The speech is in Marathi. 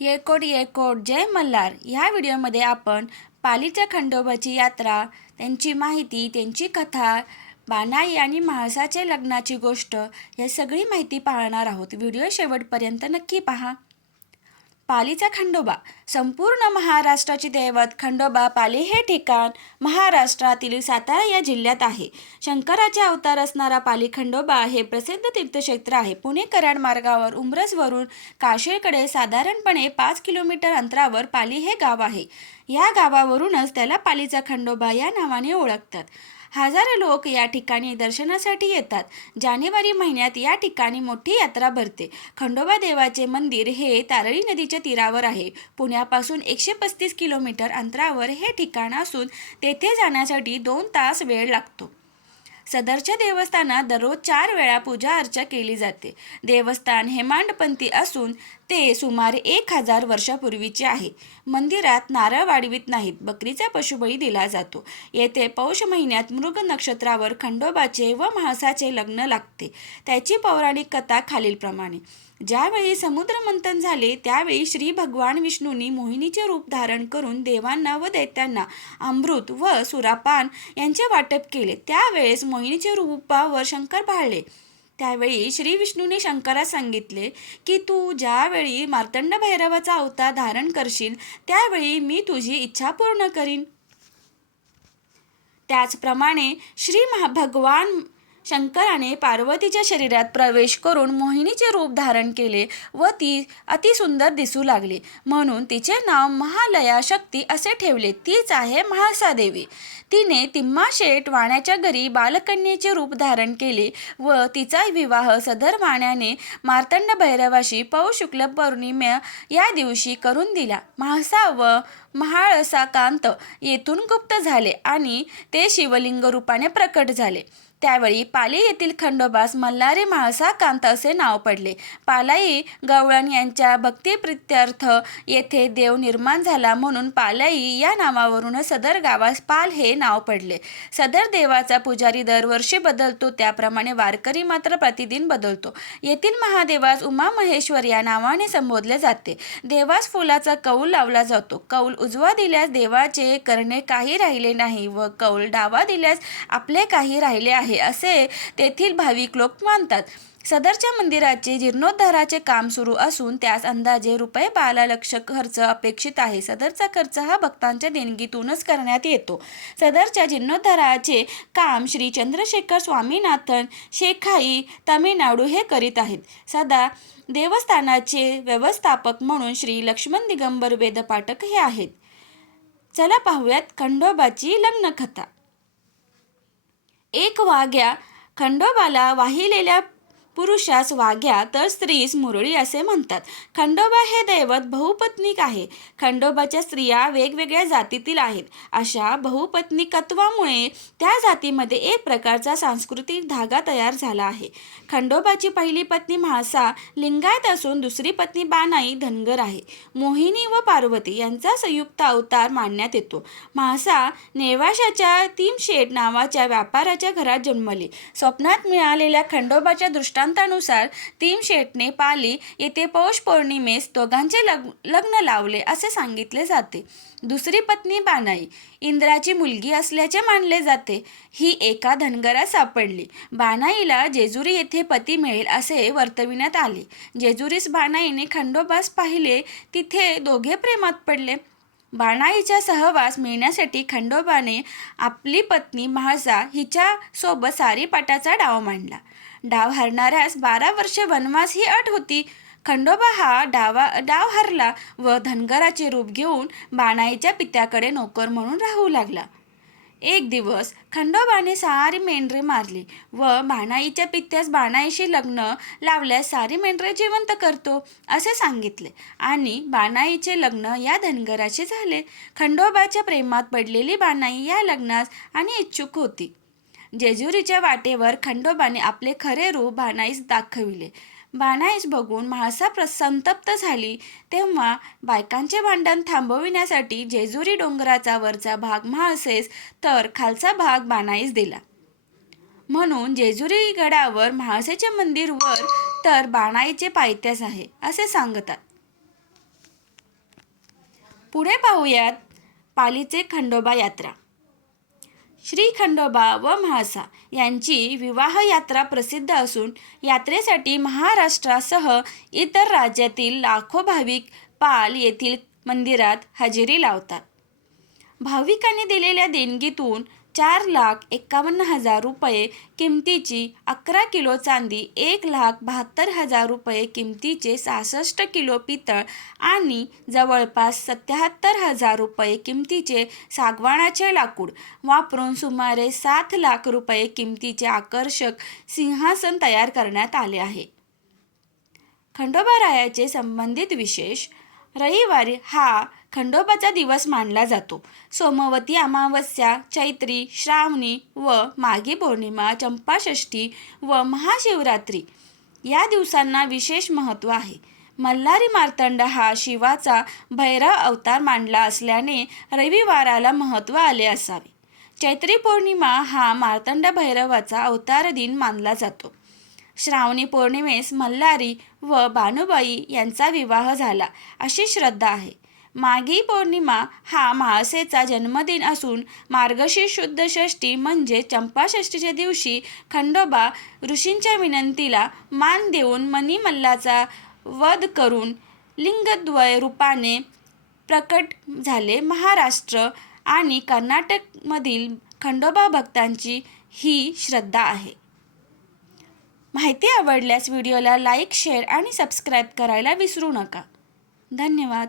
येळकोट येळकोट जय मल्हार. ह्या व्हिडिओमध्ये आपण पालीच्या खंडोबाची यात्रा, त्यांची माहिती, त्यांची कथा, बानाई आणि म्हाळसाच्या लग्नाची गोष्ट हे सगळी माहिती पाहणार आहोत. व्हिडिओ शेवटपर्यंत नक्की पहा. पालीचा खंडोबा. संपूर्ण महाराष्ट्राची दैवत खंडोबा पाली हे ठिकाण महाराष्ट्रातील सातारा या जिल्ह्यात आहे. शंकराचे अवतार असणारा पाली खंडोबा हे प्रसिद्ध तीर्थक्षेत्र आहे. पुणे कराड मार्गावर उंब्रजवरून काशीळकडे साधारणपणे 5 किलोमीटर अंतरावर पाली हे गाव आहे. या गावावरूनच त्याला पालीचा खंडोबा या नावाने ओळखतात. हजारो लोक या ठिकाणी दर्शनासाठी येतात. जानेवारी महिन्यात या ठिकाणी मोठी यात्रा भरते. खंडोबा देवाचे मंदिर हे तारळी नदीच्या तीरावर आहे. पुण्यापासून 135 किलोमीटर अंतरावर हे ठिकाण असून तेथे जाण्यासाठी 2 तास वेळ लागतो. सदरच्या देवस्थानात दररोज 4 वेळा पूजा अर्चा केली जाते. देवस्थान हेमाडपंथी असून ते सुमारे 1000 वर्षापूर्वीचे आहे. मंदिरात नारळ वाढवित नाहीत. बकरीचा पशुबळी दिला जातो. येथे पौष महिन्यात मृग नक्षत्रावर खंडोबाचे व म्हाळसाचे लग्न लागते. त्याची पौराणिक कथा खालीलप्रमाणे. ज्यावेळी समुद्रमंथन झाले त्यावेळी श्री भगवान विष्णूंनी मोहिनीचे रूप धारण करून देवांना व दैत्यांना अमृत व सुरापान यांचे वाटप केले. त्यावेळेस मोहिनीचे रूपावर शंकर भाळले. त्यावेळी श्री विष्णूने शंकरास सांगितले की तू ज्यावेळी मार्तंड भैरवाचा अवतार धारण करशील त्यावेळी मी तुझी इच्छा पूर्ण करीन. त्याचप्रमाणे श्री भगवान शंकराने पार्वतीच्या शरीरात प्रवेश करून मोहिनीचे रूप धारण केले व ती अतिसुंदर दिसू लागली. म्हणून तिचे नाव महालया शक्ती असे ठेवले. तीच आहे म्हाळसादेवी. तिने तिम्माशेठ वाण्याच्या घरी बालकन्येचे रूप धारण केले व तिचा विवाह सदर वाण्याने मार्तंड भैरवाशी पौष शुक्ल पौर्णिमा या दिवशी करून दिला. म्हाळसा व म्हाळसाकांत येथून गुप्त झाले आणि ते शिवलिंग रूपाने प्रकट झाले. त्यावेळी पाली येथील खंडोबास मल्हारी म्हाळसाकांत असे नाव पडले. पालाई गवळण यांच्या भक्तिप्रित्यर्थ येथे देव निर्माण झाला म्हणून पालाई या नावावरून सदर गावास पाल हे नाव पडले. सदर देवाचा पुजारी दरवर्षी बदलतो, त्याप्रमाणे वारकरी मात्र प्रतिदिन बदलतो. येथील महादेवास उमामहेश्वर या नावाने संबोधले जाते. देवास फुलाचा कौल लावला जातो. कौल उजवा दिल्यास देवाचे करणे काही राहिले नाही व कौल डावा दिल्यास आपले काही राहिले आहे असे तेथील भाविक लोक मानतात. सदरच्या मंदिराचे जीर्णोद्धाराचे काम सुरू असून त्यास अंदाजे ₹12 लाख खर्च अपेक्षित आहे. सदरचा खर्च हा भक्तांच्या देणगीतूनच करण्यात येतो. सदरच्या जीर्णोद्धाराचे काम श्री चंद्रशेखर स्वामीनाथन शेखाई तामिळनाडू हे करीत आहेत. सदा देवस्थानाचे व्यवस्थापक म्हणून श्री लक्ष्मण दिगंबर वेदपाठक हे आहेत. चला पाहूयात खंडोबाची लग्नकथा. एक वाघ्या. खंडोबाला वाहिलेल्या पुरुषास वाघ्या तर स्त्रीस मुरळी असे म्हणतात. खंडोबा हे दैवत बहुपत्नीक आहे. खंडोबाच्या स्त्रिया वेगवेगळ्या जातीतील आहेत. अशा बहुपत्निकत्वामुळे त्या जातीमध्ये एक प्रकारचा सांस्कृतिक धागा तयार झाला आहे. खंडोबाची पहिली पत्नी म्हाळसा लिंगायत असून दुसरी पत्नी बानाई धनगर आहे. मोहिनी व पार्वती यांचा संयुक्त अवतार मानण्यात येतो. म्हाळसा नेवाशाच्या तिमशेठ नावाच्या व्यापाऱ्याच्या घरात जन्मली. स्वप्नात मिळालेल्या खंडोबाच्या दृष्टांतानुसार तिमशेठने पाली येथे पौष पौर्णिमेस दोघांचे लग्न लावले असे सांगितले जाते. दुसरी पत्नी बानाई इंद्राची मुलगी असल्याचे मानले जाते. ही एका धनगरात सापडली. बानाईला जेजुरी येथे पती मिळेल असे वर्तविण्यात आले. जेजुरीस बानाईने खंडोबास पाहिले. तिथे दोघे प्रेमात पडले. बानाईचा सहवास मिळण्यासाठी खंडोबाने आपली पत्नी म्हाळसा हिच्या सोबत सारीपाटाचा डाव मांडला. डाव हरणाऱ्यास 12 वर्षे वनवास ही अट होती. खंडोबा हा डाव हरला व धनगराचे रूप घेऊन बानाईच्या पित्याकडे नोकर म्हणून राहू लागला. एक दिवस खंडोबाने सारी मेंढरे मारली व बानाईच्या पित्यास बानाईशी लग्न लावल्यास सारी मेंढरे जिवंत करतो असे सांगितले आणि बानाईचे लग्न या धनगराशी झाले. खंडोबाच्या प्रेमात पडलेली बानाई या लग्नास आणि इच्छुक होती. जेजुरीच्या वाटेवर खंडोबाने आपले खरे रूप बानाईस दाखविले. बानाईस बघून म्हाळसा संतप्त झाली. तेव्हा बायकांचे भांडण थांबविण्यासाठी जेजुरी डोंगराचा वरचा भाग म्हाळसेस तर खालचा भाग बानाईस दिला. म्हणून जेजुरी गडावर म्हाळसेचे मंदिर वर तर बानाईचे पायथ्यास आहे असे सांगतात. पुढे पाहूयात पालीचे खंडोबा यात्रा. श्री खंडोबा व म्हाळसा यांची विवाह यात्रा प्रसिद्ध असून यात्रेसाठी महाराष्ट्रासह इतर राज्यातील लाखो भाविक पाल येथील मंदिरात हजेरी लावतात. भाविकांनी दिलेल्या देणगीतून 4,51,000 रुपये किमतीची 11 किलो चांदी, 1,72,000 रुपये किमतीचे 66 किलो पितळ आणि जवळपास 77,000 रुपये किमतीचे सागवानाचे लाकूड वापरून सुमारे 7 लाख रुपये किमतीचे आकर्षक सिंहासन तयार करण्यात आले आहे. खंडोबारायाचे संबंधित विशेष. रविवारी हा खंडोबाचा दिवस मानला जातो. सोमवती अमावस्या, चैत्री, श्रावणी व माघी पौर्णिमा, चंपाषष्ठी व महाशिवरात्री या दिवसांना विशेष महत्त्व आहे. मल्हारी मार्तंड हा शिवाचा भैरव अवतार मानला असल्याने रविवाराला महत्त्व आले असावे. चैत्री पौर्णिमा हा मार्तंड भैरवाचा अवतार दिन मानला जातो. श्रावणी पौर्णिमेस मल्हारी व भानुबाई यांचा विवाह झाला अशी श्रद्धा आहे. माघी पौर्णिमा हा म्हाळसेचा जन्मदिन असून मार्गशीर्ष शुद्ध षष्ठी म्हणजे चंपाषष्ठीच्या दिवशी खंडोबा ऋषींच्या विनंतीला मान देऊन मणिमल्लाचा वध करून लिंगद्वय रूपाने प्रकट झाले. महाराष्ट्र आणि कर्नाटकमधील खंडोबा भक्तांची ही श्रद्धा आहे. माहिती आवडल्यास व्हिडिओला लाईक, शेअर आणि सबस्क्राईब करायला विसरू नका. धन्यवाद.